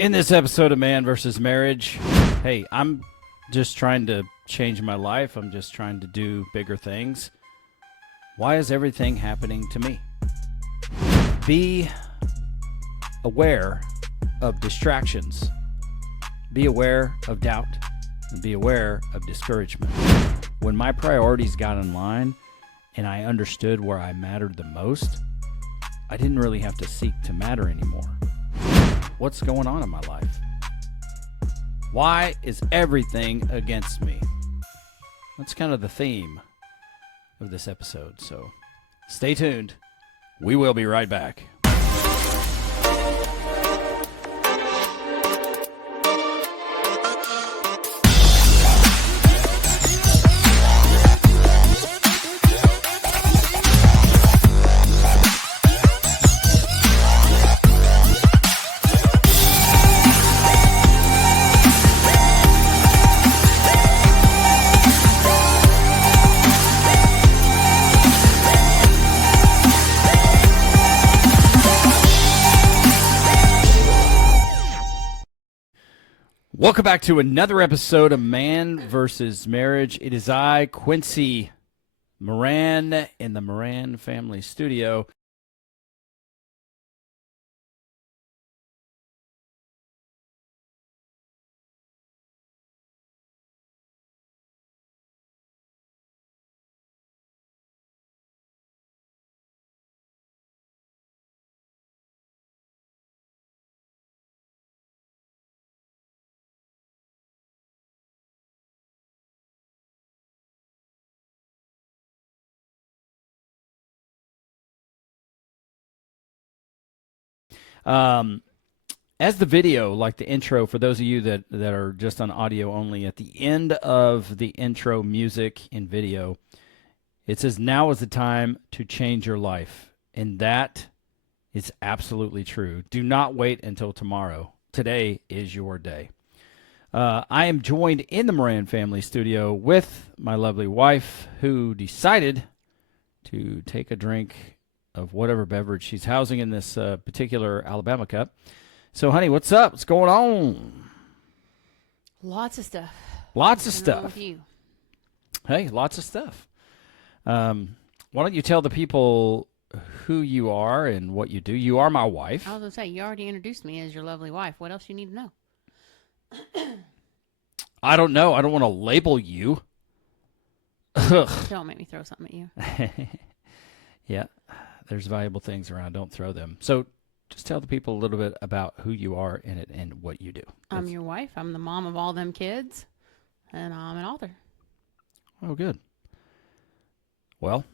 In this episode of Man versus Marriage, hey, I'm just trying to change my life. I'm just trying to do bigger things. Why is everything happening to me? Be aware of distractions. Be aware of doubt. And be aware of discouragement. When my priorities got in line and I understood where I mattered the most, I didn't really have to seek to matter anymore. What's going on in my life? Why is everything against me? That's kind of the theme of this episode. So stay tuned. We will be right back. Welcome back to another episode of Man versus Marriage. It is I, Quincy Moran, in the Moran Family Studio. As the video, like the intro, for those of you that are just on audio only, at the end of the intro music and video, it says, now is the time to change your life. And that is absolutely true. Do not wait until tomorrow. Today is your day. I am joined in the Moran Family Studio with my lovely wife, who decided to take a drink of whatever beverage she's housing in this particular Alabama cup. So, honey, what's up? What's going on? Lots of stuff. Lots of What's going on stuff. with you? Hey, lots of stuff. Why don't you tell the people who you are and what you do? You are my wife. I was going to say, you already introduced me as your lovely wife. What else you need to know? I don't know. I don't want to label you. Don't make me throw something at you. Yeah, there's valuable things around. Don't throw them. So just tell the people a little bit about who you are in it and what you do. I'm your wife. I'm the mom of all them kids. And I'm an author. Oh, good. Well,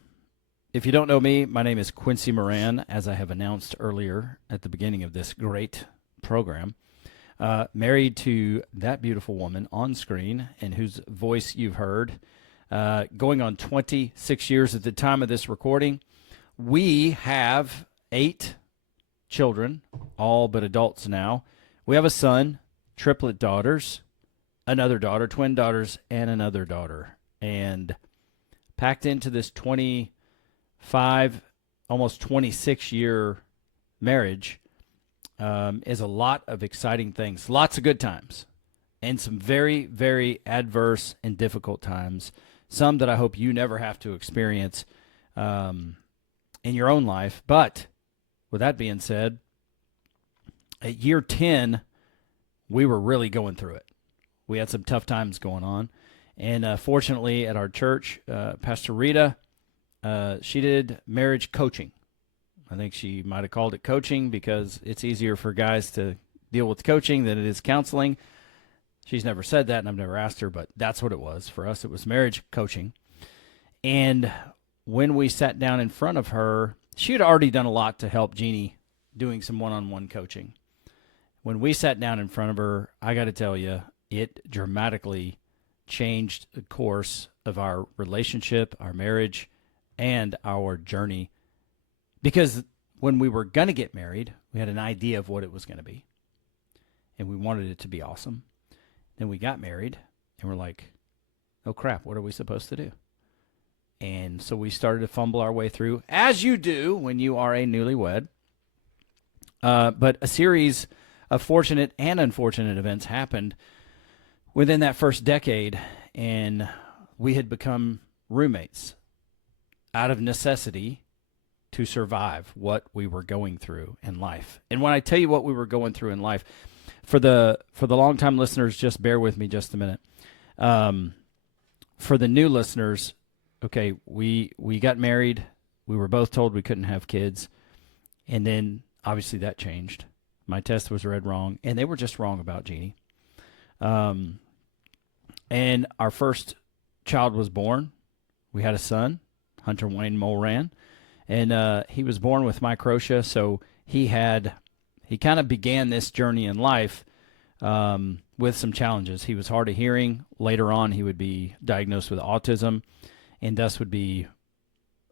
if you don't know me, my name is Quincy Moran, as I have announced earlier at the beginning of this great program. Married to that beautiful woman on screen and whose voice you've heard. Going on 26 years at the time of this recording. We have 8 children, all but adults now. We have a son, triplet daughters, another daughter, twin daughters, and another daughter. And packed into this 25, almost 26-year marriage is a lot of exciting things, lots of good times, and some very, very adverse and difficult times, some that I hope you never have to experience in your own life. But with that being said, at year 10, we were really going through it. We had some tough times going on. And fortunately, at our church, Pastor Rita, she did marriage coaching. I think she might have called it coaching because it's easier for guys to deal with coaching than it is counseling. She's never said that, and I've never asked her, but that's what it was. For us, it was marriage coaching. And when we sat down in front of her, she had already done a lot to help Jeannie doing some one-on-one coaching. When we sat down in front of her, I got to tell you, it dramatically changed the course of our relationship, our marriage, and our journey. Because when we were going to get married, we had an idea of what it was going to be. And we wanted it to be awesome. Then we got married, and we're like, oh, crap, what are we supposed to do? And so we started to fumble our way through, as you do when you are a newlywed. But a series of fortunate and unfortunate events happened within that first decade, and we had become roommates out of necessity to survive what we were going through in life. And when I tell you what we were going through in life, for the longtime listeners, just bear with me just a minute. For the new listeners, okay, we got married. We were both told we couldn't have kids, and then obviously that changed. My test was read wrong, and they were just wrong about Jeannie. And our first child was born. We had a son, Hunter Wayne Moran, and he was born with microtia, so he kind of began this journey in life with some challenges. He was hard of hearing. Later on, he would be diagnosed with autism, and thus would be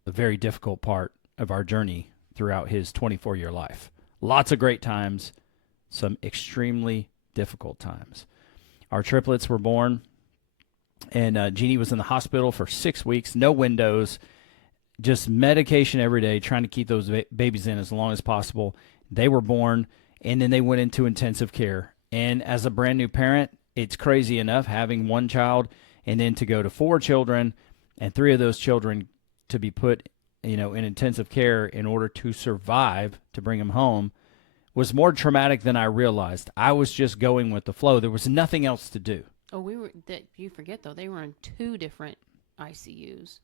a very difficult part of our journey throughout his 24-year life. Lots of great times, some extremely difficult times. Our triplets were born, and Jeannie was in the hospital for 6 weeks, no windows, just medication every day, trying to keep those babies in as long as possible. They were born, and then they went into intensive care. And as a brand new parent, it's crazy enough having one child and then to go to 4 children, and 3 of those children to be put, in intensive care in order to survive, to bring them home, was more traumatic than I realized. I was just going with the flow. There was nothing else to do. Oh, you forget though, they were in 2 different ICUs,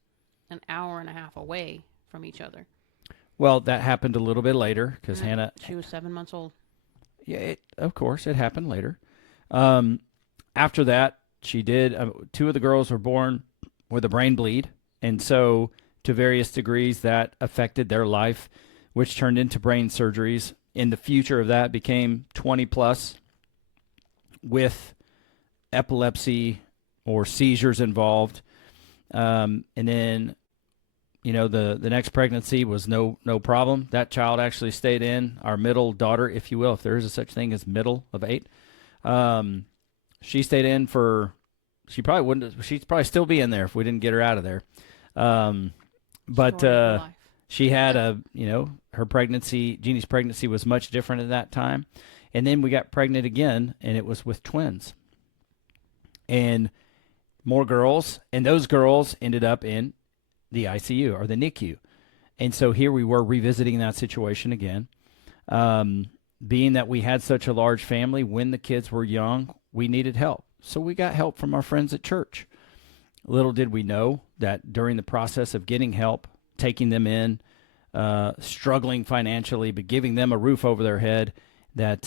an hour and a half away from each other. Well, that happened a little bit later because Hannah... She was 7 months old. Yeah, of course, it happened later. After that, she did... 2 of the girls were born with a brain bleed, and so to various degrees that affected their life, which turned into brain surgeries. And the future of that became 20 plus with epilepsy or seizures involved. And then, the next pregnancy was no problem. That child actually stayed in. Our middle daughter, if you will, if there is a such thing as middle of 8, she stayed in for, she'd probably still be in there if we didn't get her out of there. But she had her pregnancy, Jeannie's pregnancy was much different at that time. And then we got pregnant again, and it was with twins. And more girls, and those girls ended up in the ICU or the NICU. And so here we were revisiting that situation again. Being that we had such a large family, when the kids were young, we needed help. So we got help from our friends at church. Little did we know that during the process of getting help, taking them in, struggling financially, but giving them a roof over their head, that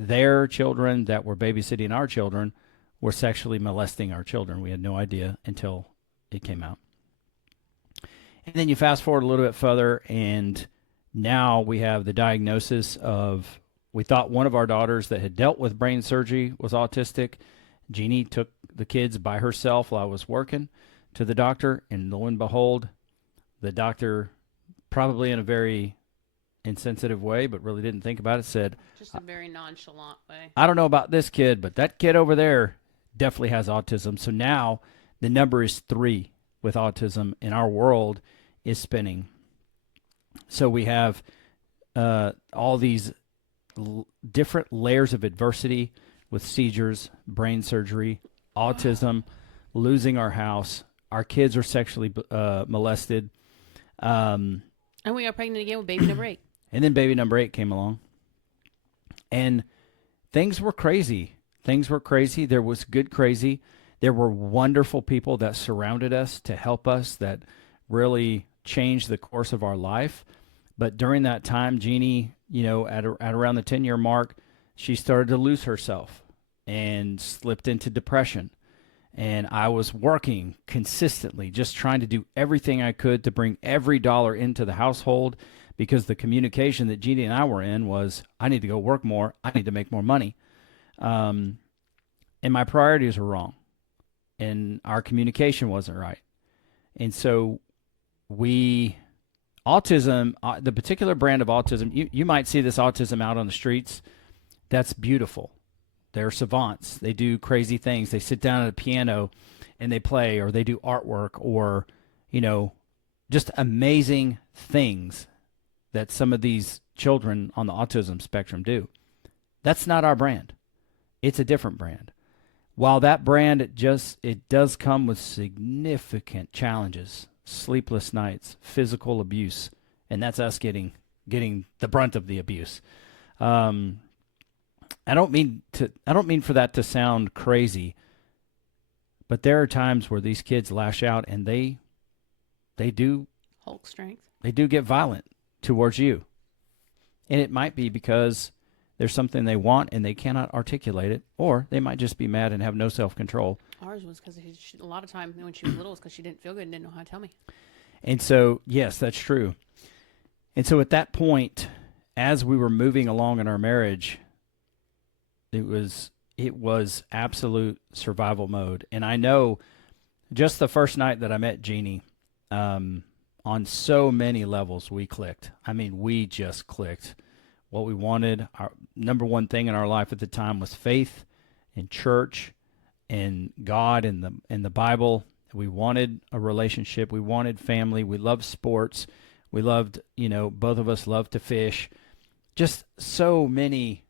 their children that were babysitting our children were sexually molesting our children. We had no idea until it came out. And then you fast forward a little bit further, and now we have the diagnosis of, we thought one of our daughters that had dealt with brain surgery was autistic. Jeannie took the kids by herself while I was working to the doctor, and lo and behold, the doctor, probably in a very insensitive way, but really didn't think about it, said, just a very nonchalant way. I don't know about this kid, but that kid over there definitely has autism. So now the number is 3 with autism, and our world is spinning. So we have all these different layers of adversity with seizures, brain surgery, autism, losing our house. Our kids are sexually molested. And we got pregnant again with baby number 8. And then baby number 8 came along. And things were crazy. There was good crazy. There were wonderful people that surrounded us to help us that really changed the course of our life. But during that time, Jeannie, at around the 10-year mark, she started to lose herself and slipped into depression. And I was working consistently, just trying to do everything I could to bring every dollar into the household, because the communication that Jeannie and I were in was, I need to go work more. I need to make more money. And my priorities were wrong. And our communication wasn't right. And so autism, the particular brand of autism, you might see this autism out on the streets. That's beautiful. They're savants. They do crazy things. They sit down at a piano and they play, or they do artwork, or, just amazing things that some of these children on the autism spectrum do. That's not our brand. It's a different brand. While that brand, it does come with significant challenges, sleepless nights, physical abuse, and that's us getting the brunt of the abuse. I don't mean for that to sound crazy, but there are times where these kids lash out and they do Hulk strength. They do get violent towards you. And it might be because there's something they want and they cannot articulate it, or they might just be mad and have no self-control. Ours was because a lot of time when she was little, it's because she didn't feel good and didn't know how to tell me. And so, yes, that's true. And so at that point, as we were moving along in our marriage, it was absolute survival mode. And I know just the first night that I met Jeannie, on so many levels we clicked. I mean, we just clicked. What we wanted, our number one thing in our life at the time was faith and church and God and the Bible. We wanted a relationship. We wanted family. We loved sports. We loved, both of us loved to fish. Just so many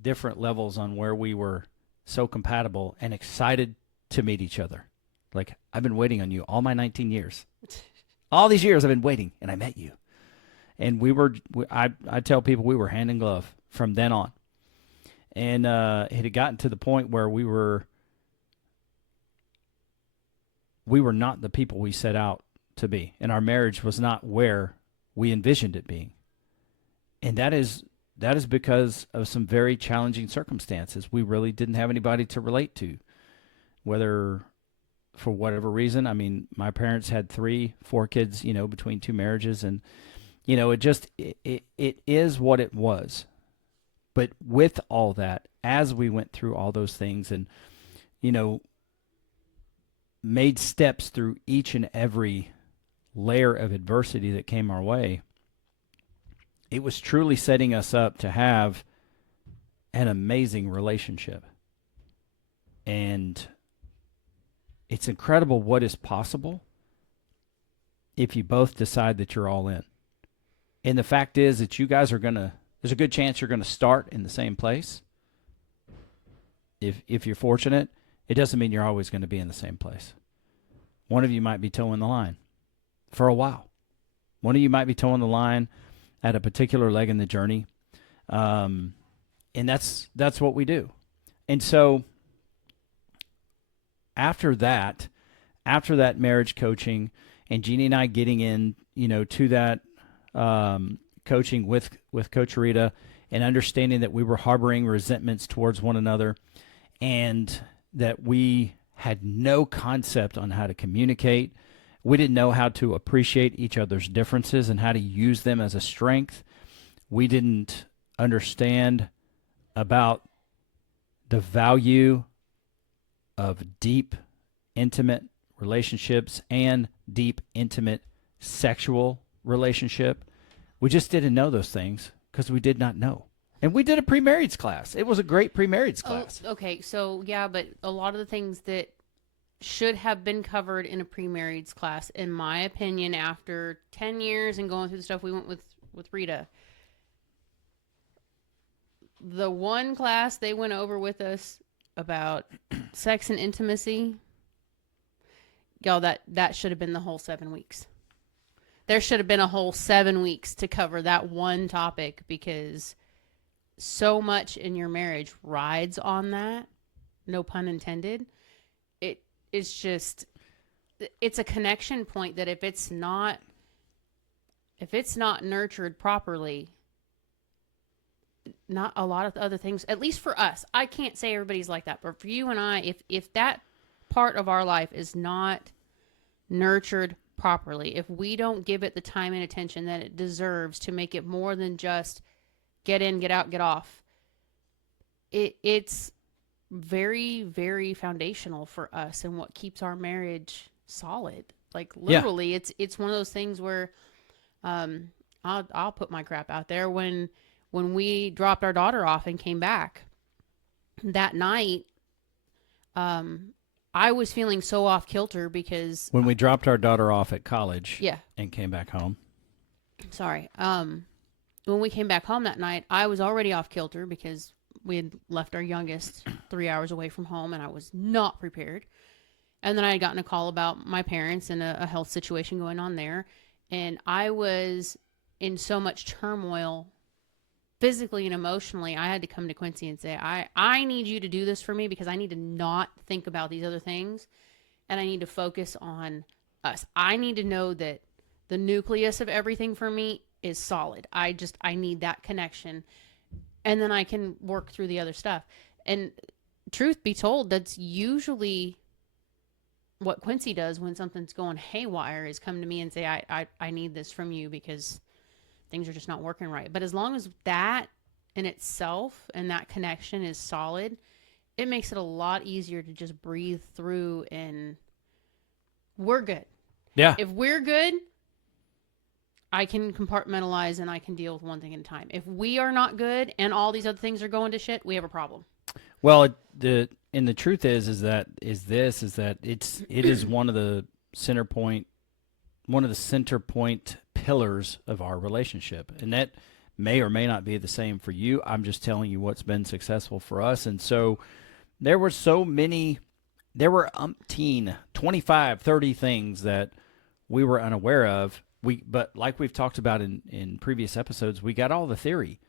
different levels on where we were so compatible and excited to meet each other. Like, I've been waiting on you all my 19 years. All these years I've been waiting, and I met you. And I tell people we were hand in glove from then on. And it had gotten to the point where we were not the people we set out to be. And our marriage was not where we envisioned it being. And that is because of some very challenging circumstances. We really didn't have anybody to relate to, whether for whatever reason. I mean, my parents had 4 kids, between 2 marriages, and it is what it was. But with all that, as we went through all those things and, made steps through each and every layer of adversity that came our way, it was truly setting us up to have an amazing relationship. And it's incredible what is possible if you both decide that you're all in. And the fact is that you guys there's a good chance you're going to start in the same place. If you're fortunate, it doesn't mean you're always going to be in the same place. One of you might be towing the line for a while. One of you might be towing the line at a particular leg in the journey. And that's what we do. And so after that marriage coaching and Jeannie and I getting in, to that coaching with Coach Rita and understanding that we were harboring resentments towards one another and that we had no concept on how to communicate. We didn't know how to appreciate each other's differences and how to use them as a strength. We didn't understand about the value of deep, intimate relationships and deep, intimate sexual relationship. We just didn't know those things because we did not know. And we did a pre-marriage class. It was a great pre-marriage class. Oh, okay, so yeah, but a lot of the things that should have been covered in a pre-marriage class, in my opinion, after 10 years and going through the stuff we went with Rita, the one class they went over with us about sex and intimacy, y'all, that should have been the whole 7 weeks. There should have been a whole 7 weeks to cover that one topic because so much in your marriage rides on that. No pun intended. It's a connection point that if it's not nurtured properly, not a lot of other things, at least for us, I can't say everybody's like that, but for you and I, if that part of our life is not nurtured properly, if we don't give it the time and attention that it deserves to make it more than just get in, get out, get off, it's very, very foundational for us and what keeps our marriage solid. Like literally, yeah. It's one of those things where I'll put my crap out there. When we dropped our daughter off and came back that night, I was feeling so off kilter because when we dropped our daughter off at college, yeah, and came back home. Sorry. When we came back home that night, I was already off kilter because we had left our youngest 3 hours away from home, and I was not prepared. And then I had gotten a call about my parents and a health situation going on there. And I was in so much turmoil physically and emotionally. I had to come to Quincy and say, I need you to do this for me, because I need to not think about these other things. And I need to focus on us. I need to know that the nucleus of everything for me is solid. I need that connection. And then I can work through the other stuff. And truth be told, that's usually what Quincy does when something's going haywire, is come to me and say, I need this from you, because things are just not working right. But as long as that in itself and that connection is solid, it makes it a lot easier to just breathe through, and we're good. Yeah. If we're good, I can compartmentalize and I can deal with one thing at a time. If we are not good and all these other things are going to shit, we have a problem. Well, the truth is that it is one of the center point pillars of our relationship, and that may or may not be the same for you. I'm just telling you what's been successful for us. And so there were umpteen 25, 30 things that we were unaware of. But like we've talked about in previous episodes, we got all the theory.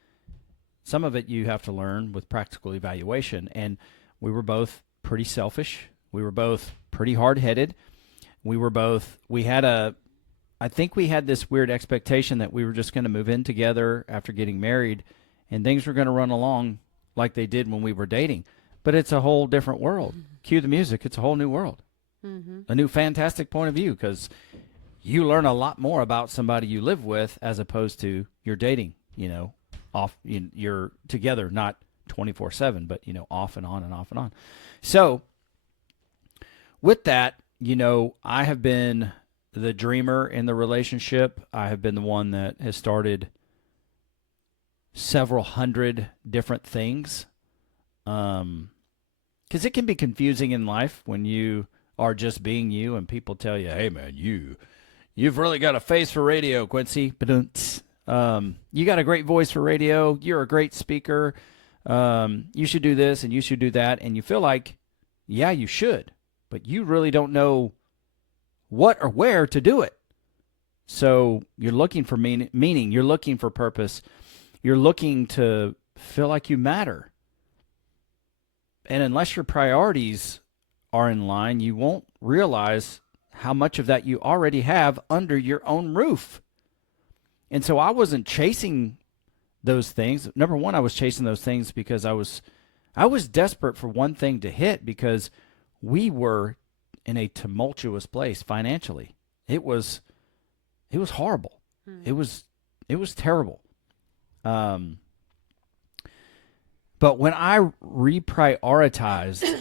Some of it you have to learn with practical evaluation. And we were both pretty selfish. We were both pretty hard-headed. I think we had this weird expectation that we were just going to move in together after getting married, and things were going to run along like they did when we were dating. But it's a whole different world. Mm-hmm. Cue the music. It's a whole new world. Mm-hmm. A new fantastic point of view, because you learn a lot more about somebody you live with as opposed to you're dating, you're together, not 24/7, but, off and on and off and on. So with that, I have been the dreamer in the relationship. I have been the one that has started several hundred different things. Because it can be confusing in life when you are just being you and people tell you, hey, man, you've really got a face for radio, Quincy. You got a great voice for radio. You're a great speaker. You should do this and you should do that. And you feel like, yeah, you should, but you really don't know what or where to do it. So you're looking for meaning. You're looking for purpose. You're looking to feel like you matter. And unless your priorities are in line, you won't realize how much of that you already have under your own roof. And so I wasn't chasing those things. Number one, I was chasing those things because I was desperate for one thing to hit, because we were in a tumultuous place financially. It was horrible. It was terrible. But when I reprioritized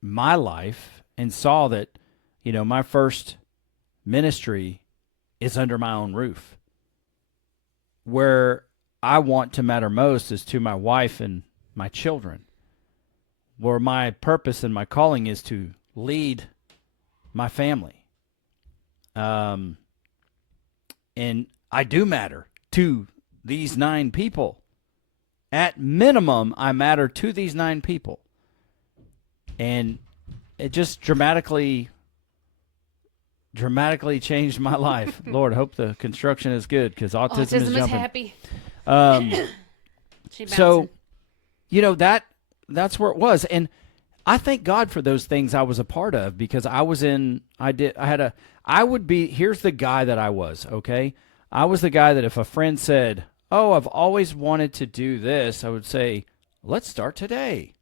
my life and saw that, my first ministry is under my own roof, where I want to matter most is to my wife and my children, where my purpose and my calling is to lead my family. And I do matter to these 9 people. At minimum, I matter to these 9 people. And it just dramatically changed my life. Lord, I hope the construction is good, because autism is jumping. Happy. So, that's where it was. And I thank God for those things I was a part of, because here's the guy that I was, okay? I was the guy that if a friend said, oh, I've always wanted to do this, I would say, let's start today.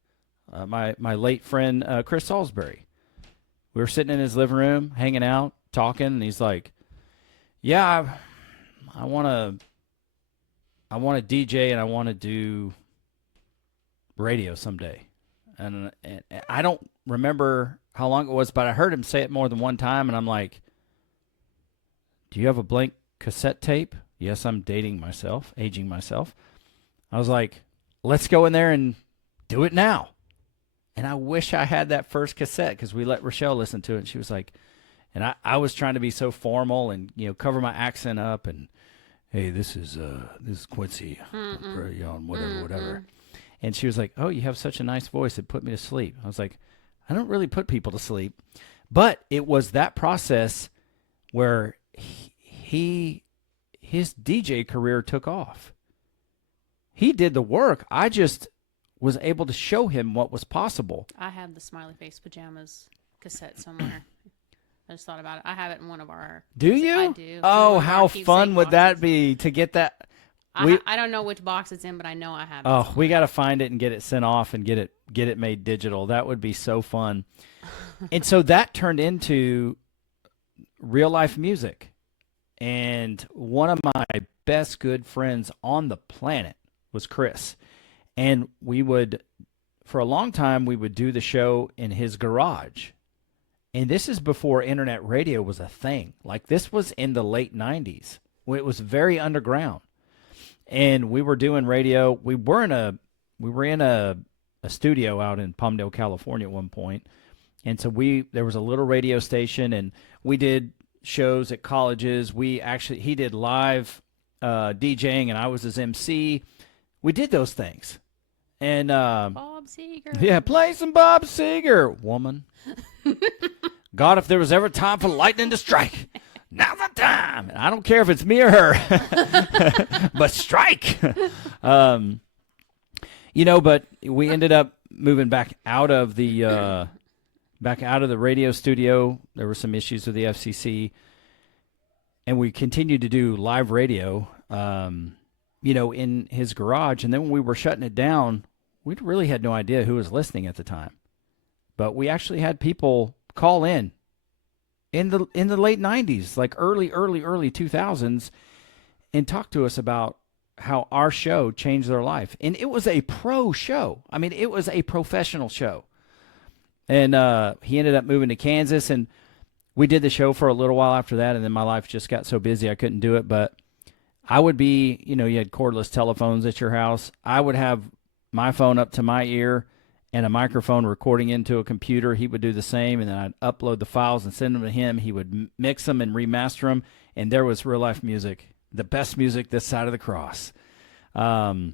My late friend, Chris Salisbury, we were sitting in his living room, hanging out, talking, and he's like, yeah, I want to DJ and I want to do radio someday. And I don't remember how long it was, but I heard him say it more than one time, and I'm like, do you have a blank cassette tape? Yes, I'm aging myself. I was like, let's go in there and do it now. And I wish I had that first cassette, because we let Rochelle listen to it, and she was like, and I was trying to be so formal and, cover my accent up, and, hey, this is Quincy, on whatever. And she was like, "Oh, you have such a nice voice. It put me to sleep." I was like, "I don't really put people to sleep." But it was that process where his DJ career took off. He did the work. I just was able to show him what was possible. I have the Smiley Face Pajamas cassette somewhere. I just thought about it. I have it in one of our. Do you? I do. Oh, how fun would that be to get that? I don't know which box it's in, but I know I have it. Oh, we got to find it and get it sent off and get it made digital. That would be so fun. And so that turned into real life music. And one of my best good friends on the planet was Chris. And for a long time, we would do the show in his garage. And this is before internet radio was a thing. Like, this was in the late 90s. It was very underground. And we were doing radio. We were in a studio out in Palmdale, California at one point. And so there was a little radio station, and we did shows at colleges. He did live DJing, and I was his MC. We did those things. And Bob Seger. yeah, play some Bob Seger, woman. God, if there was ever time for lightning to strike, now's the time. And I don't care if it's me or her, but strike. But we ended up moving back out of the radio studio. There were some issues with the FCC, and we continued to do live radio, in his garage. And then when we were shutting it down, we really had no idea who was listening at the time. But we actually had people call in the late 90s, like early 2000s, and talk to us about how our show changed their life. And it was a pro show. I mean, it was a professional show. And he ended up moving to Kansas, and we did the show for a little while after that, and then my life just got so busy I couldn't do it. But I would be, you had cordless telephones at your house. I would have my phone up to my ear and a microphone recording into a computer. He would do the same, and then I'd upload the files and send them to him. He would mix them and remaster them, and there was real life music, the best music this side of the cross. I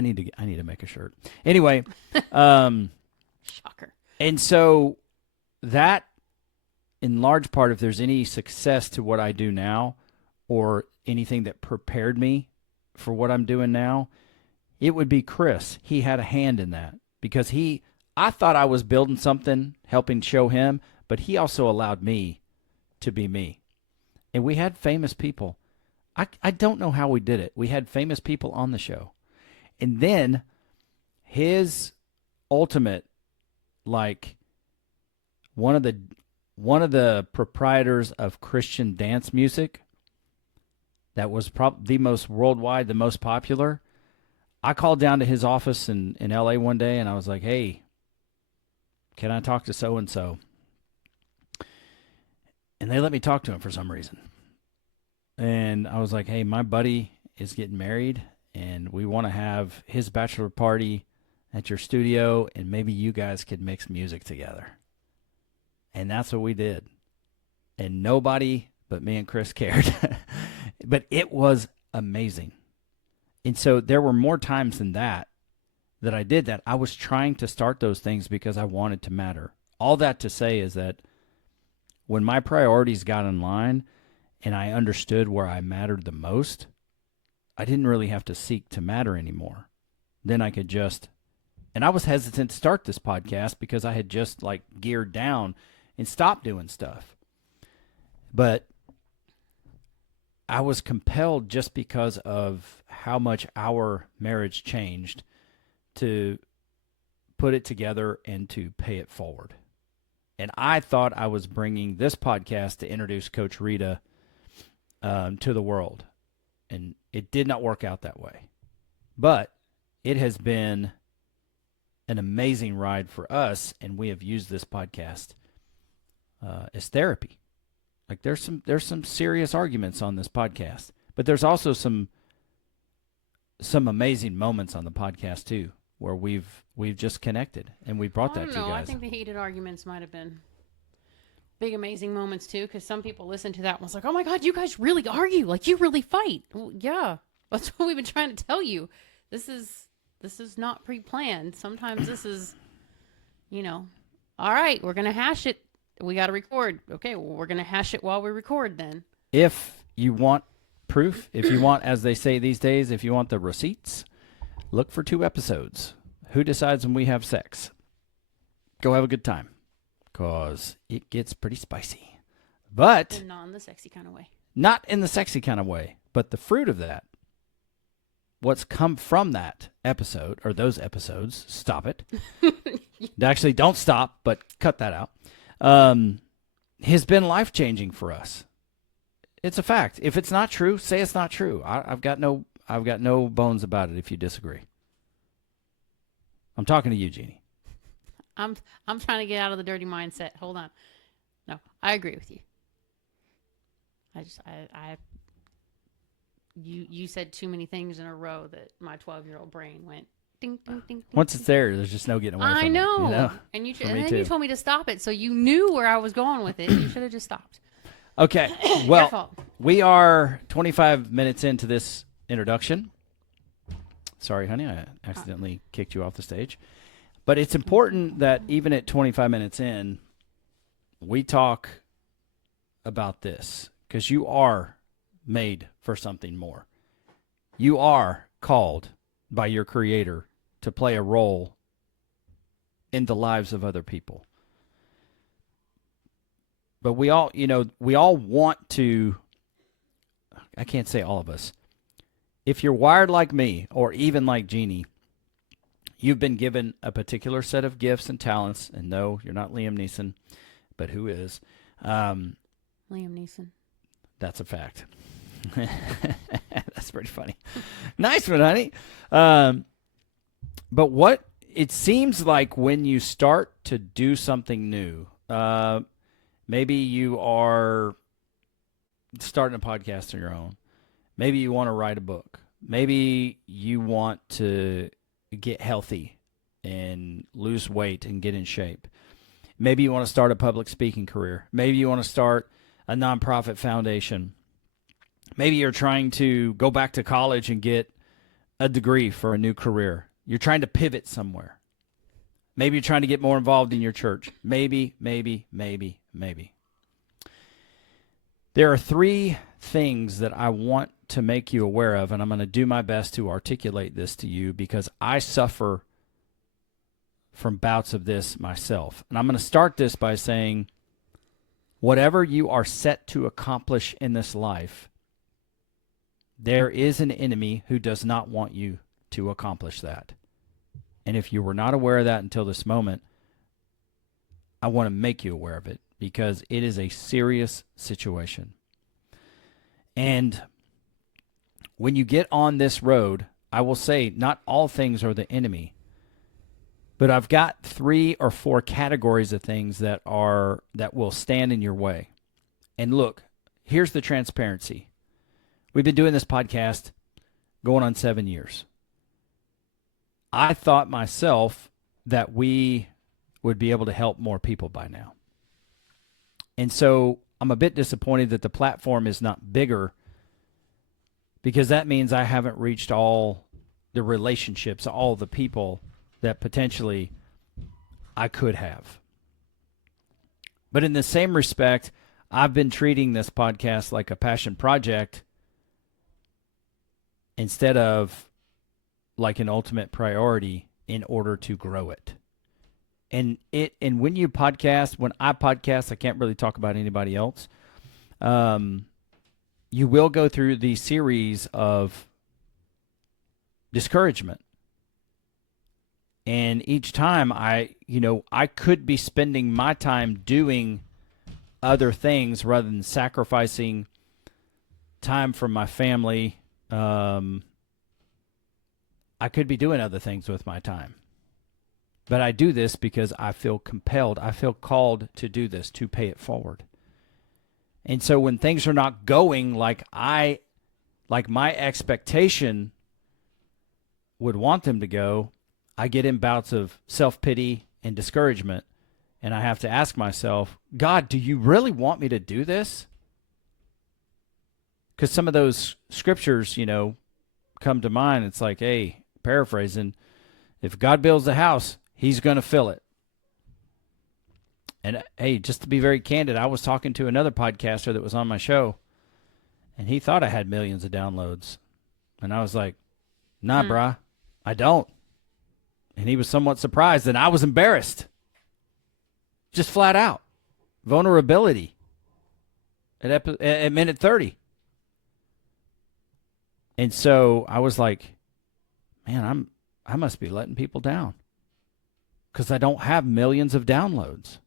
need to make a shirt. Anyway, Shocker. And so that, in large part, if there's any success to what I do now or anything that prepared me for what I'm doing now, it would be Chris. He had a hand in that because I thought I was building something, helping show him, but he also allowed me to be me. And we had famous people. I don't know how we did it. We had famous people on the show. And then his ultimate, like, one of the proprietors of Christian dance music that was probably the most worldwide, the most popular. I called down to his office in LA one day, and I was like, "Hey, can I talk to so-and-so?" And they let me talk to him for some reason. And I was like, "Hey, my buddy is getting married, and we want to have his bachelor party at your studio, and maybe you guys could mix music together." And that's what we did. And nobody but me and Chris cared. But it was amazing. And so there were more times than that I did that. I was trying to start those things because I wanted to matter. All that to say is that when my priorities got in line and I understood where I mattered the most, I didn't really have to seek to matter anymore. Then I could just, and I was hesitant to start this podcast because I had just like geared down and stopped doing stuff. But I was compelled, just because of how much our marriage changed, to put it together and to pay it forward. And I thought I was bringing this podcast to introduce Coach Rita to the world. And it did not work out that way. But it has been an amazing ride for us, and we have used this podcast as therapy. Like, there's some serious arguments on this podcast, but there's also some amazing moments on the podcast too, where we've just connected and we brought that to you guys. I think the heated arguments might have been big, amazing moments too, because some people listened to that and was like, "Oh my God, you guys really argue, like you really fight." Well, yeah, that's what we've been trying to tell you. This is This is not pre-planned. Sometimes this is, all right, we're going to hash it. We got to record. Okay, well, we're going to hash it while we record then. If you want proof, if you want, as they say these days, if you want the receipts, look for 2 episodes. Who decides when we have sex? Go have a good time, because it gets pretty spicy. But And not in the sexy kind of way. not in the sexy kind of way, but the fruit of that, what's come from that episode, or those episodes, stop it. Actually, don't stop, but cut that out. Has been life-changing for us. It's a fact. If it's not true, say it's not true. I've got no bones about it if you disagree. I'm talking to you, Jeannie. I'm trying to get out of the dirty mindset. Hold on. No, I agree with you. You said too many things in a row that my 12-year-old brain went ding, ding, ding, ding. Once it's there, there's just no getting away from I it. know. You know? And For and me then too. you told me to stop it, so you knew where I was going with it. You should have just stopped. Okay. Your Well, fault. we are 25 minutes into this introduction. Sorry, honey, I accidentally kicked you off the stage. But it's important that even at 25 minutes in, we talk about this, because you are made for something more. You are called by your Creator to play a role in the lives of other people. But we all want to, I can't say all of us. If you're wired like me, or even like Jeannie, you've been given a particular set of gifts and talents. And no, you're not Liam Neeson, but who is? Liam Neeson. That's a fact. That's pretty funny. Nice one, honey. But what it seems like when you start to do something new, maybe you are starting a podcast on your own. Maybe you want to write a book. Maybe you want to get healthy and lose weight and get in shape. Maybe you want to start a public speaking career. Maybe you want to start a nonprofit foundation. Maybe you're trying to go back to college and get a degree for a new career. You're trying to pivot somewhere. Maybe you're trying to get more involved in your church. Maybe. There are 3 things that I want to make you aware of, and I'm going to do my best to articulate this to you because I suffer from bouts of this myself. And I'm going to start this by saying, whatever you are set to accomplish in this life, there is an enemy who does not want you to accomplish that. And if you were not aware of that until this moment, I want to make you aware of it because it is a serious situation. And when you get on this road, I will say not all things are the enemy, but I've got 3 or 4 categories of things that will stand in your way. And look, here's the transparency. We've been doing this podcast going on 7 years. I thought myself that we would be able to help more people by now. And so I'm a bit disappointed that the platform is not bigger because that means I haven't reached all the relationships, all the people that potentially I could have. But in the same respect, I've been treating this podcast like a passion project instead of like an ultimate priority in order to grow it. And when you podcast, when I podcast, I can't really talk about anybody else. You will go through the series of discouragement. And each time I could be spending my time doing other things rather than sacrificing time from my family. I could be doing other things with my time. But I do this because I feel compelled. I feel called to do this, to pay it forward. And so when things are not going like my expectation would want them to go, I get in bouts of self-pity and discouragement. And I have to ask myself, God, do you really want me to do this? Because some of those scriptures, come to mind. It's like, hey, paraphrasing, If God builds the house, he's going to fill it. And hey, just to be very candid, I was talking to another podcaster that was on my show, and he thought I had millions of downloads. And I was like, nah, brah, I don't. And he was somewhat surprised, and I was embarrassed. Just flat out. Vulnerability at minute 30. And so I was like, man, I must be letting people down because I don't have millions of downloads.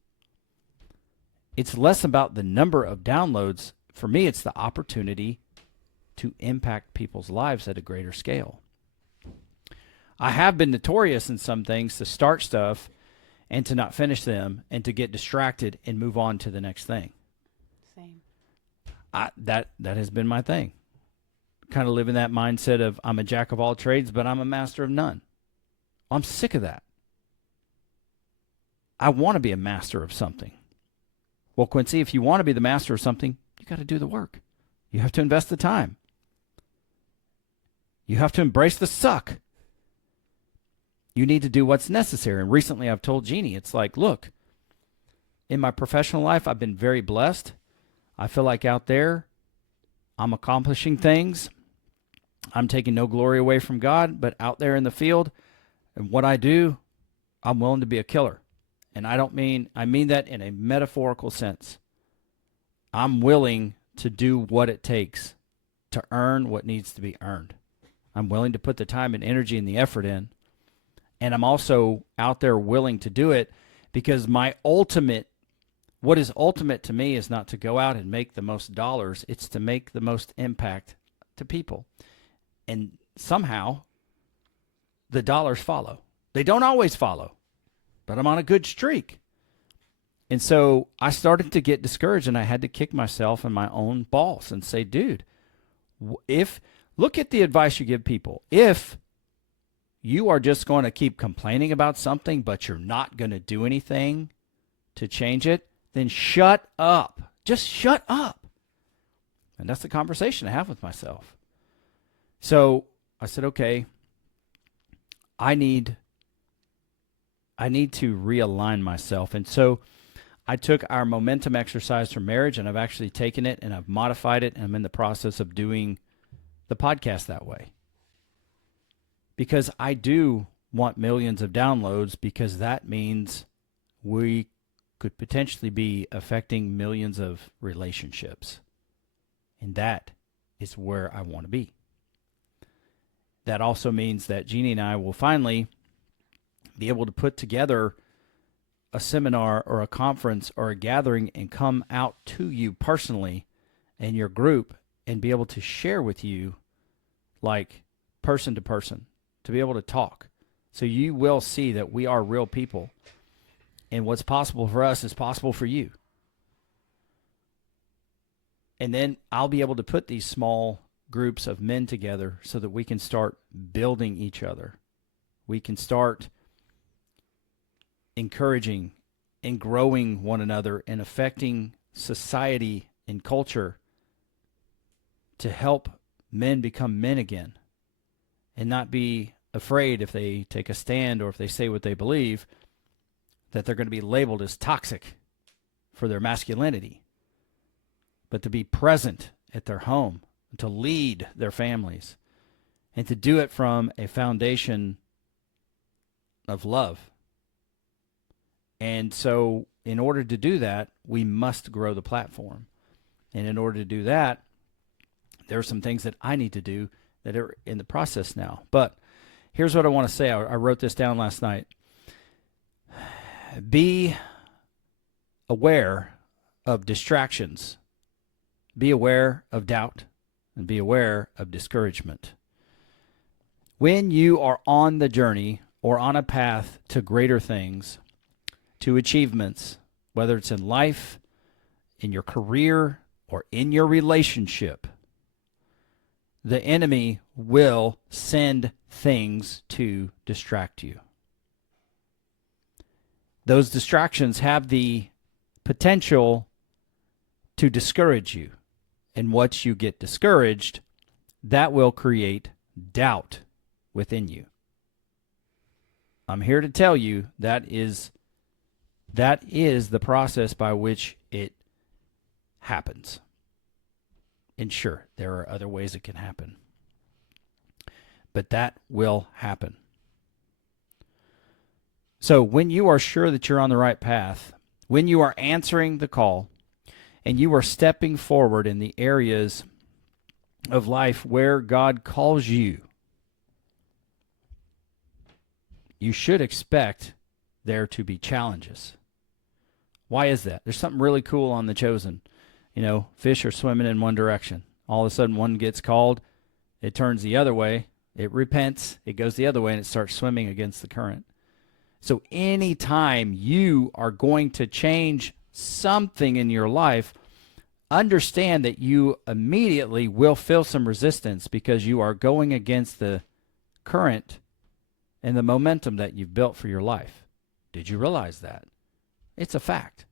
It's less about the number of downloads. For me, it's the opportunity to impact people's lives at a greater scale. I have been notorious in some things to start stuff and to not finish them and to get distracted and move on to the next thing. Same. That has been my thing. Kind of live in that mindset of I'm a jack of all trades, but I'm a master of none. I'm sick of that. I want to be a master of something. Well, Quincy, if you want to be the master of something, you got to do the work. You have to invest the time. You have to embrace the suck. You need to do what's necessary. And recently I've told Jeannie, it's like, look, in my professional life, I've been very blessed. I feel like out there, I'm accomplishing things. I'm taking no glory away from God, but out there in the field, and what I do, I'm willing to be a killer. And I mean that in a metaphorical sense. I'm willing to do what it takes to earn what needs to be earned. I'm willing to put the time and energy and the effort in. And I'm also out there willing to do it because what is ultimate to me is not to go out and make the most dollars. It's to make the most impact to people. And somehow the dollars follow. They don't always follow, but I'm on a good streak. And so I started to get discouraged, and I had to kick myself in my own balls and say, dude, look at the advice you give people. If you are just going to keep complaining about something, but you're not going to do anything to change it, then shut up. Just shut up. And that's the conversation I have with myself. So I said, okay, I need to realign myself. And so I took our momentum exercise for marriage, and I've actually taken it and I've modified it, and I'm in the process of doing the podcast that way. Because I do want millions of downloads, because that means we could potentially be affecting millions of relationships. And that is where I want to be. That also means that Jeannie and I will finally be able to put together a seminar or a conference or a gathering and come out to you personally and your group and be able to share with you like person to person, to be able to talk. So you will see that we are real people, and what's possible for us is possible for you. And then I'll be able to put these small groups of men together so that we can start building each other. We can start encouraging and growing one another and affecting society and culture to help men become men again and not be afraid if they take a stand or if they say what they believe that they're going to be labeled as toxic for their masculinity, but to be present at their home, and to lead their families, and to do it from a foundation of love. And so in order to do that, we must grow the platform. And in order to do that, there are some things that I need to do that are in the process now. But here's what I want to say. I wrote this down last night. Be aware of distractions. Be aware of doubt, and be aware of discouragement. When you are on the journey or on a path to greater things, to achievements, whether it's in life, in your career, or in your relationship, the enemy will send things to distract you. Those distractions have the potential to discourage you. And once you get discouraged, that will create doubt within you. I'm here to tell you that is the process by which it happens. And sure, there are other ways it can happen. But that will happen. So when you are sure that you're on the right path, when you are answering the call, and you are stepping forward in the areas of life where God calls you, you should expect there to be challenges. Why is that? There's something really cool on The Chosen. You know, fish are swimming in one direction. All of a sudden, one gets called, it turns the other way, it repents, it goes the other way, and it starts swimming against the current. So anytime you are going to change something in your life, understand that you immediately will feel some resistance because you are going against the current and the momentum that you've built for your life. Did you realize that? It's a fact.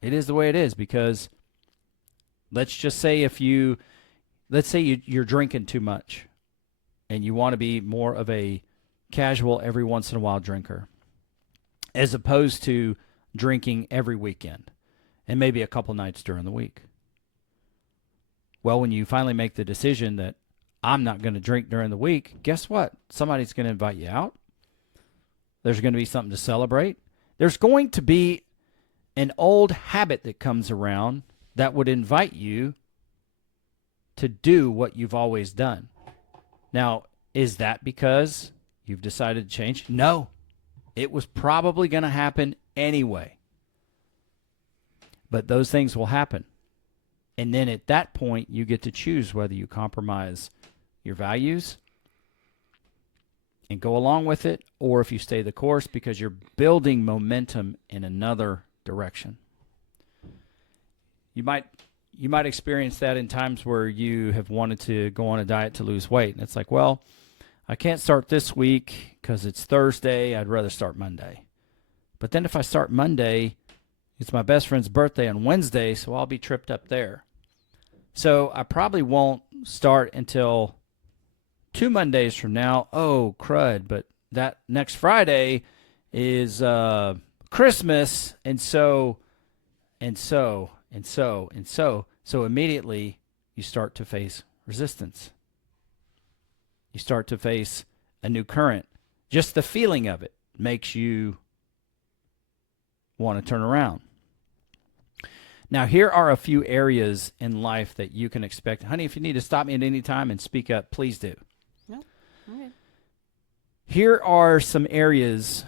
It is the way it is because let's just say you're drinking too much and you want to be more of a casual every once in a while drinker as opposed to drinking every weekend and maybe a couple nights during the week. Well, when you finally make the decision that I'm not going to drink during the week, guess what? Somebody's going to invite you out. There's going to be something to celebrate. There's going to be an old habit that comes around that would invite you to do what you've always done. Now, is that because you've decided to change? No. It was probably going to happen anyway. But those things will happen. And then at that point, you get to choose whether you compromise your values and go along with it, or if you stay the course because you're building momentum in another direction. You might experience that in times where you have wanted to go on a diet to lose weight. And it's like, well, I can't start this week because it's Thursday. I'd rather start Monday. But then if I start Monday, it's my best friend's birthday on Wednesday, so I'll be tripped up there. So I probably won't start until 2 Mondays from now. Oh, crud. But that next Friday is Christmas, and so. So immediately you start to face resistance. You start to face a new current. Just the feeling of it makes you want to turn around. Now, here are a few areas in life that you can expect. Honey, if you need to stop me at any time and speak up, please do. No. Okay. Here are some areas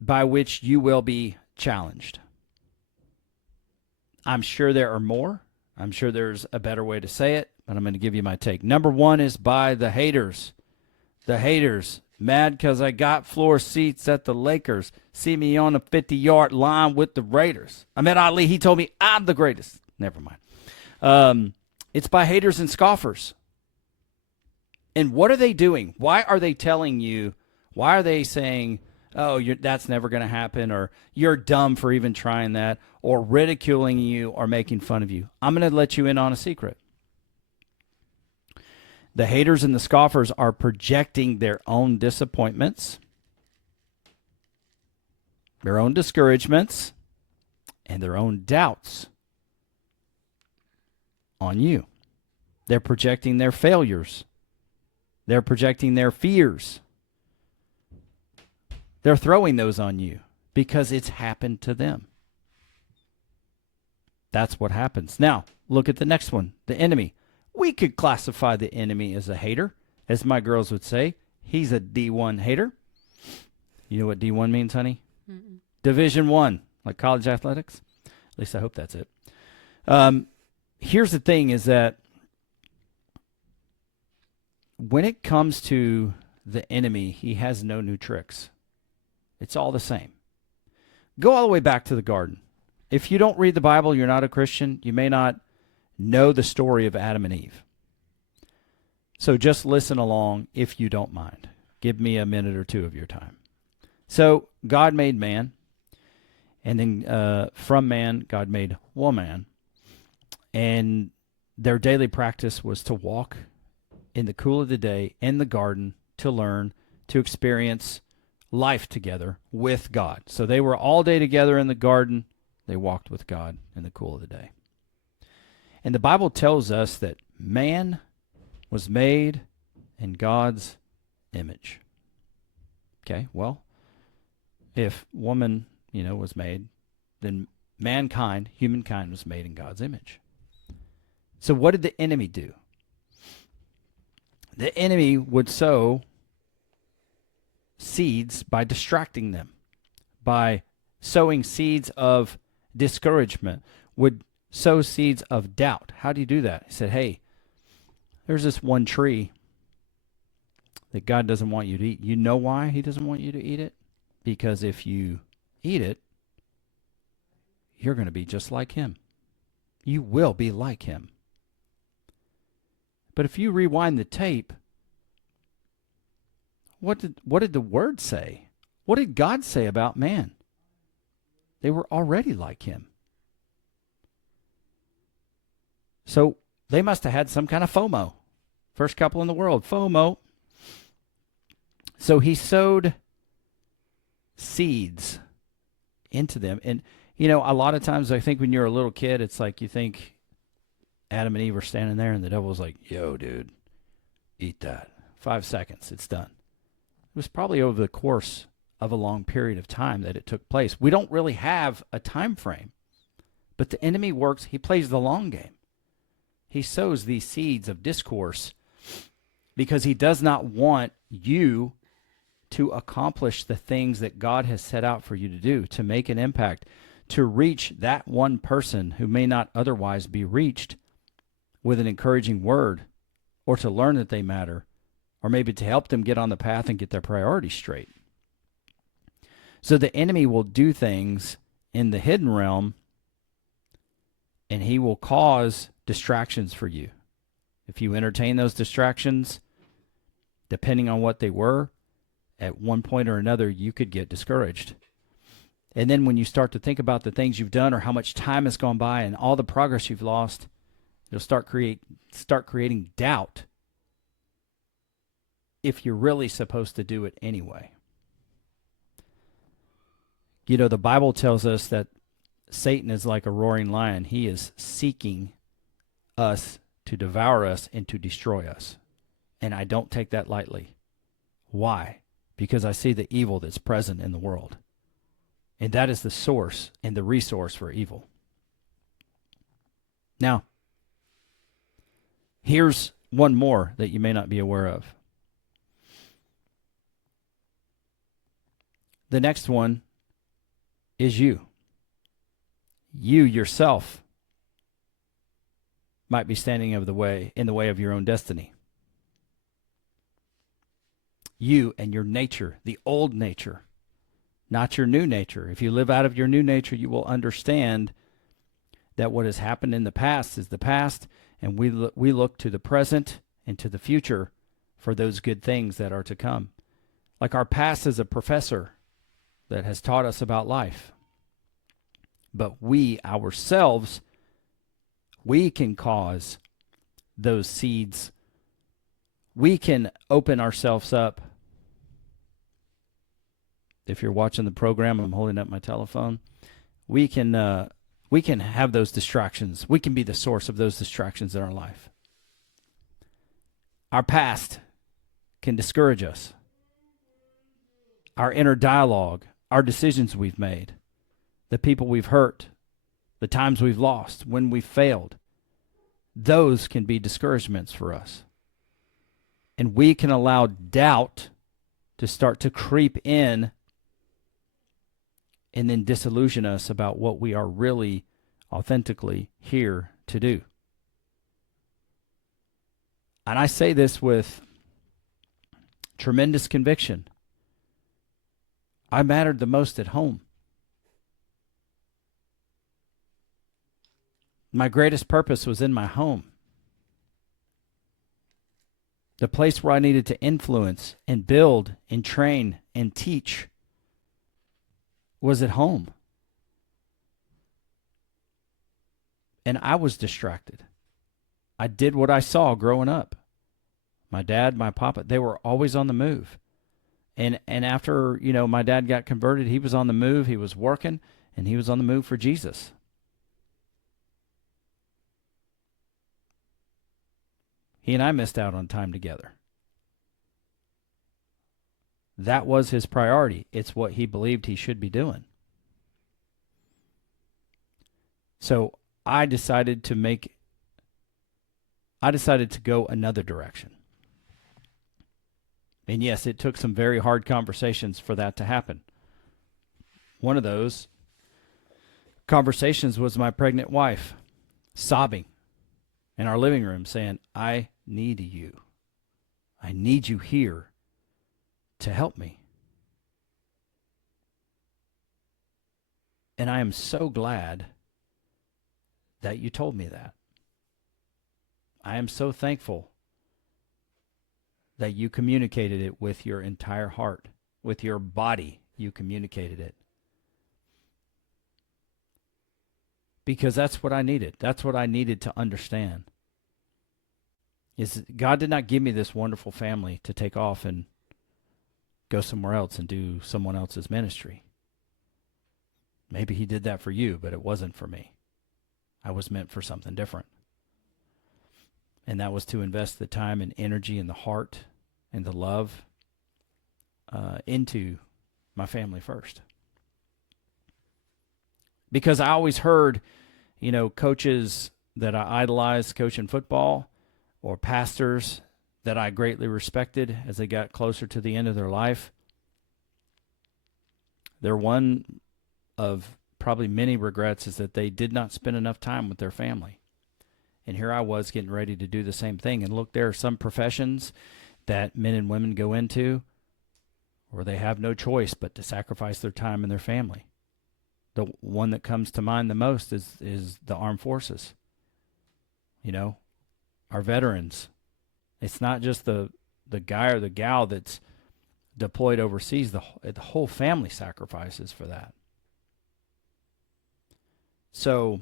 by which you will be challenged. I'm sure there are more. I'm sure there's a better way to say it, but I'm going to give you my take. Number one is by the haters. The haters. Mad because I got floor seats at the Lakers. See me on the 50-yard line with the Raiders. I met Ali. He told me I'm the greatest. Never mind. It's by haters and scoffers. And what are they doing? Why are they telling you? Why are they saying, oh, that's never going to happen, or you're dumb for even trying that, or ridiculing you or making fun of you? I'm going to let you in on a secret. The haters and the scoffers are projecting their own disappointments, their own discouragements, and their own doubts on you. They're projecting their failures. They're projecting their fears. They're throwing those on you because it's happened to them. That's what happens. Now, look at the next one, the enemy. We could classify the enemy as a hater. As my girls would say, he's a D1 hater. You know what D1 means, honey? Mm-mm. Division I, like college athletics. At least I hope that's it. Here's the thing is that when it comes to the enemy, he has no new tricks. It's all the same. Go all the way back to the garden. If you don't read the Bible, you're not a Christian, you may not know the story of Adam and Eve. So just listen along if you don't mind. Give me a minute or two of your time. So God made man, and then from man, God made woman. And their daily practice was to walk in the cool of the day in the garden to learn, to experience life together with God. So they were all day together in the garden. They walked with God in the cool of the day. And the Bible tells us that man was made in God's image. Okay, well, if woman, was made, then mankind, humankind, was made in God's image. So what did the enemy do? The enemy would sow seeds by distracting them, by sowing seeds of discouragement, would sow seeds of doubt. How do you do that? He said, hey, there's this one tree that God doesn't want you to eat. You know why he doesn't want you to eat it? Because if you eat it, you're going to be just like him. You will be like him. But if you rewind the tape, what did the Word say? What did God say about man? They were already like him. So they must have had some kind of FOMO. First couple in the world, FOMO. So he sowed seeds into them. And, a lot of times I think when you're a little kid, it's like you think Adam and Eve are standing there and the devil's like, yo, dude, eat that. 5 seconds, it's done. It was probably over the course of a long period of time that it took place. We don't really have a time frame, but the enemy works. He plays the long game. He sows these seeds of discourse because he does not want you to accomplish the things that God has set out for you to do, to make an impact, to reach that one person who may not otherwise be reached with an encouraging word, or to learn that they matter, or maybe to help them get on the path and get their priorities straight. So the enemy will do things in the hidden realm, and he will cause distractions for you. If you entertain those distractions, depending on what they were, at one point or another, you could get discouraged. And then when you start to think about the things you've done or how much time has gone by and all the progress you've lost, you'll start creating doubt if you're really supposed to do it anyway. The Bible tells us that Satan is like a roaring lion. He is seeking us to devour us and to destroy us. And I don't take that lightly. Why? Because I see the evil that's present in the world. And that is the source and the resource for evil. Now, here's one more that you may not be aware of. The next one is you. You yourself might be standing in the way of your own destiny. You and your nature, the old nature, not your new nature. If you live out of your new nature, you will understand that what has happened in the past is the past, and we look to the present and to the future for those good things that are to come. Like our past is a professor that has taught us about life. But we ourselves, we can cause those seeds. We can open ourselves up. If you're watching the program, I'm holding up my telephone. We can have those distractions. We can be the source of those distractions in our life. Our past can discourage us. Our inner dialogue, our decisions we've made, the people we've hurt, the times we've lost, when we've failed, those can be discouragements for us. And we can allow doubt to start to creep in and then disillusion us about what we are really authentically here to do. And I say this with tremendous conviction. I mattered the most at home. My greatest purpose was in my home. The place where I needed to influence and build and train and teach was at home. And I was distracted. I did what I saw growing up. My dad, my papa, they were always on the move. And after, my dad got converted, he was on the move, he was working, and he was on the move for Jesus. He and I missed out on time together. That was his priority. It's what he believed he should be doing. So I decided to go another direction. And yes, it took some very hard conversations for that to happen. One of those conversations was my pregnant wife sobbing in our living room saying, I need you. I need you here to help me. And I am so glad that you told me that. I am so thankful that you communicated it with your entire heart, with your body, you communicated it. Because that's what I needed. That's what I needed to understand. Is God did not give me this wonderful family to take off and go somewhere else and do someone else's ministry. Maybe he did that for you, but it wasn't for me. I was meant for something different. And that was to invest the time and energy and the heart and the love into my family first. Because I always heard, coaches that I idolized coaching football or pastors that I greatly respected as they got closer to the end of their life. Their one of probably many regrets is that they did not spend enough time with their family. And here I was getting ready to do the same thing. And look, there are some professions that men and women go into where they have no choice but to sacrifice their time and their family. The one that comes to mind the most is the armed forces. Our veterans. It's not just the guy or the gal that's deployed overseas. The whole family sacrifices for that. So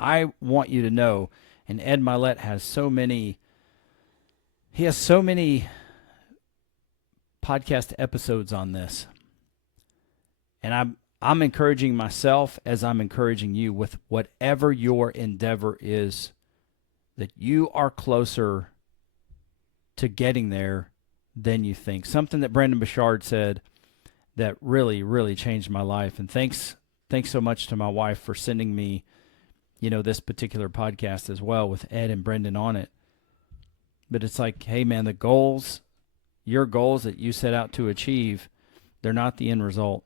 I want you to know, and Ed Milet has so many podcast episodes on this. And I'm encouraging myself as I'm encouraging you with whatever your endeavor is, that you are closer to getting there than you think. Something that Brendon Burchard said that really, really changed my life. And thanks so much to my wife for sending me, this particular podcast as well with Ed and Brendon on it. But it's like, hey man, your goals that you set out to achieve, they're not the end result.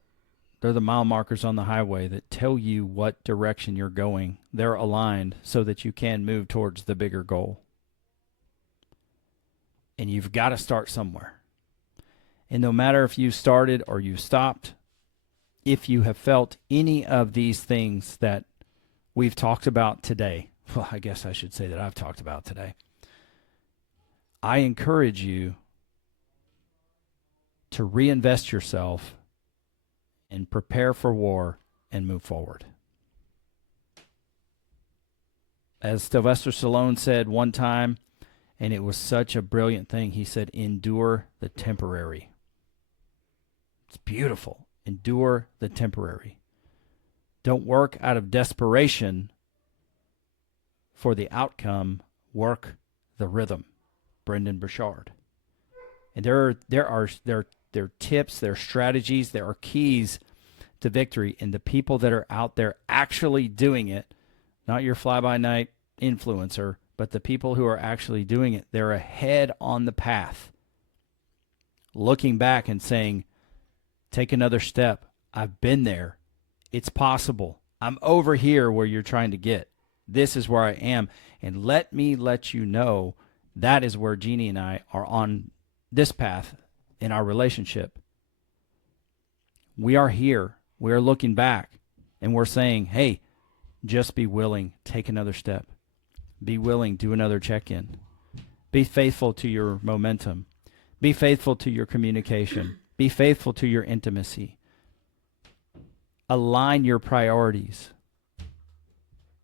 They're the mile markers on the highway that tell you what direction you're going. They're aligned so that you can move towards the bigger goal. And you've got to start somewhere. And no matter if you started or you stopped, if you have felt any of these things that we've talked about today, well, I guess I should say that I've talked about today, I encourage you to reinvest yourself and prepare for war and move forward. As Sylvester Stallone said one time, and it was such a brilliant thing, he said, endure the temporary. It's beautiful. Endure the temporary. Don't work out of desperation for the outcome. Work the rhythm. Brendon Burchard. And there are tips, there are strategies, there are keys to victory. And the people that are out there actually doing it, not your fly-by-night influencer, but the people who are actually doing it, they're ahead on the path. Looking back and saying, take another step. I've been there. It's possible. I'm over here where you're trying to get. This is where I am. And let me let you know that is where Jeannie and I are on this path in our relationship. We are here. We are looking back. And we're saying, hey, just be willing. Take another step. Be willing. Do another check-in. Be faithful to your momentum. Be faithful to your communication. Be faithful to your intimacy. Align your priorities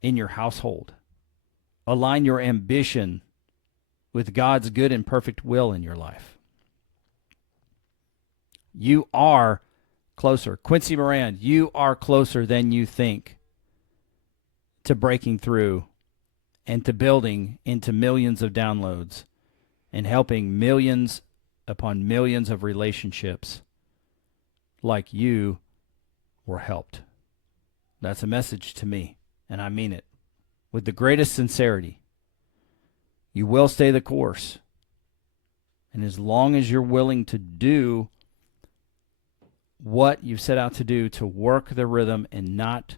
in your household. Align your ambition with God's good and perfect will in your life. You are closer. Quincy Moran, you are closer than you think to breaking through and to building into millions of downloads and helping millions upon millions of relationships like you were helped. That's a message to me, and I mean it with the greatest sincerity. You will stay the course. And as long as you're willing to do what you've set out to do, to work the rhythm and not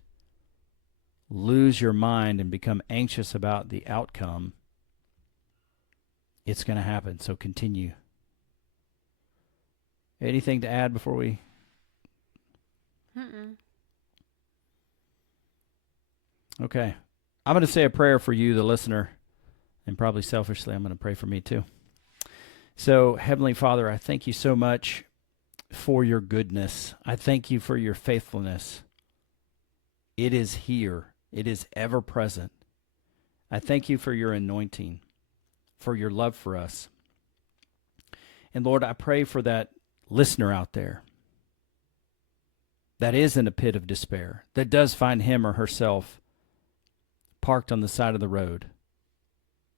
lose your mind and become anxious about the outcome, it's going to happen. So continue. Anything to add before we? Okay. I'm going to say a prayer for you, the listener, and probably selfishly, I'm going to pray for me too. So, Heavenly Father, I thank you so much for your goodness. I thank you for your faithfulness. It is here. It is ever present. I thank you for your anointing, for your love for us. And Lord, I pray for that listener out there that is in a pit of despair, that does find him or herself parked on the side of the road,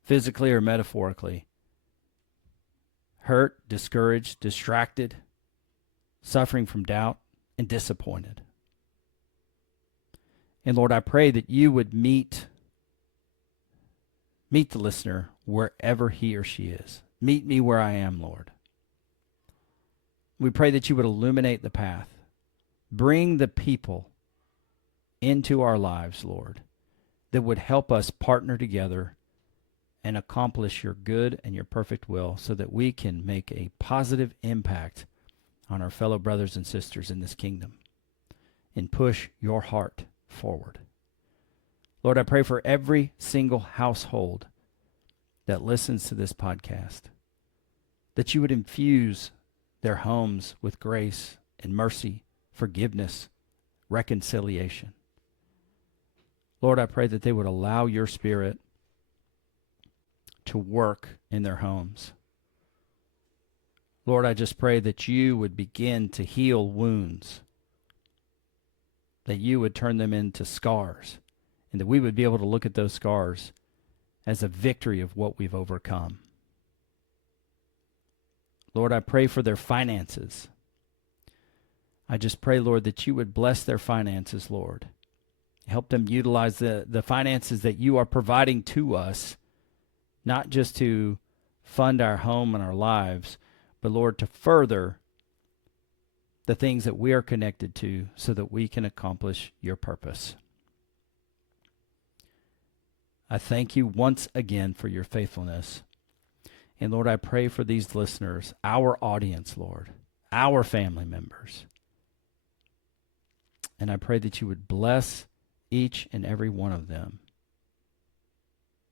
physically or metaphorically, hurt, discouraged, distracted, suffering from doubt, and disappointed. And Lord, I pray that you would meet the listener wherever he or she is. Meet me where I am, Lord. We pray that you would illuminate the path. Bring the people into our lives, Lord, that would help us partner together and accomplish your good and your perfect will so that we can make a positive impact on our fellow brothers and sisters in this kingdom and push your heart forward. Lord, I pray for every single household that listens to this podcast, that you would infuse their homes with grace and mercy, forgiveness, reconciliation. Lord, I pray that they would allow your Spirit to work in their homes. Lord, I just pray that you would begin to heal wounds, that you would turn them into scars, and that we would be able to look at those scars as a victory of what we've overcome. Lord, I pray for their finances. I just pray, Lord, that you would bless their finances, Lord. Help them utilize the finances that you are providing to us, not just to fund our home and our lives, but, Lord, to further the things that we are connected to so that we can accomplish your purpose. I thank you once again for your faithfulness. And, Lord, I pray for these listeners, our audience, Lord, our family members. And I pray that you would bless each and every one of them.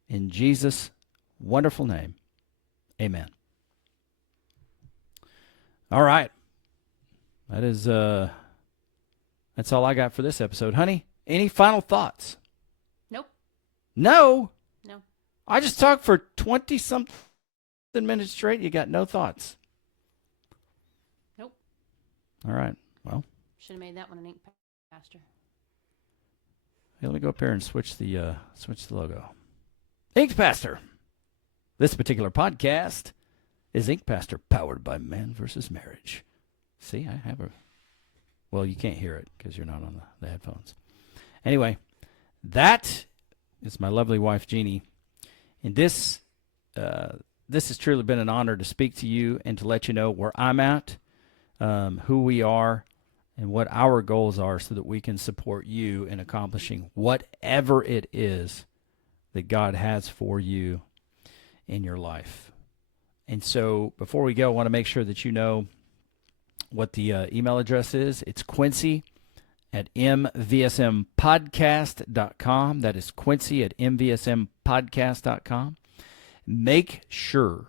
In Jesus' wonderful name, amen. All right. That's all I got for this episode. Honey, any final thoughts? Nope. No? No. I just talked for 20-something minutes straight. You got no thoughts? Nope. All right. Well. Should have made that one an ink pastor. Hey, let me go up here and switch the logo. Ink Pastor. This particular podcast is Ink Pastor, powered by Manvsmarriage. See, I have a... Well, you can't hear it because you're not on the headphones. Anyway, that is my lovely wife, Jeannie. And this has truly been an honor to speak to you and to let you know where I'm at, who we are, and what our goals are so that we can support you in accomplishing whatever it is that God has for you in your life. And so before we go, I want to make sure that you know what the email address is. It's Quincy@mvsmpodcast.com. That is Quincy@mvsmpodcast.com. Make sure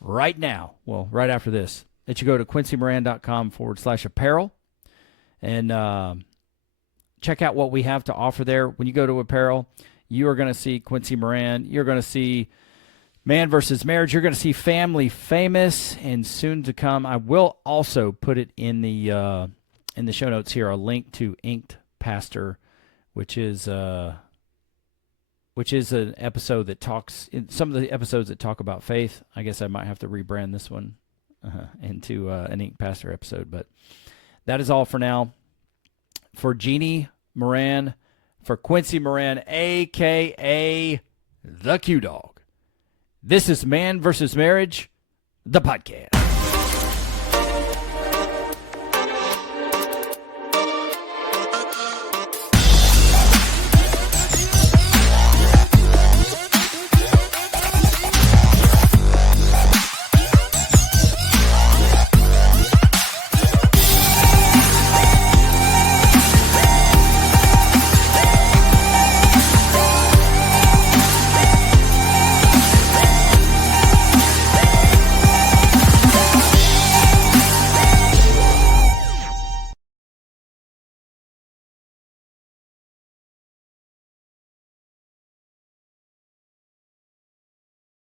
right now, well, right after this, that you go to quincymoran.com/apparel and check out what we have to offer there. When you go to apparel, you are going to see Quincy Moran. You're going to see Man versus Marriage. You're going to see Family Famous, and soon to come, I will also put it in the show notes here, a link to Inked Pastor, which is an episode that talks, in some of the episodes that talk about faith. I guess I might have to rebrand this one into an Inked Pastor episode, but that is all for now. For Jeannie Moran, for Quincy Moran, a.k.a. the Q-Dog, this is Man versus Marriage, the podcast.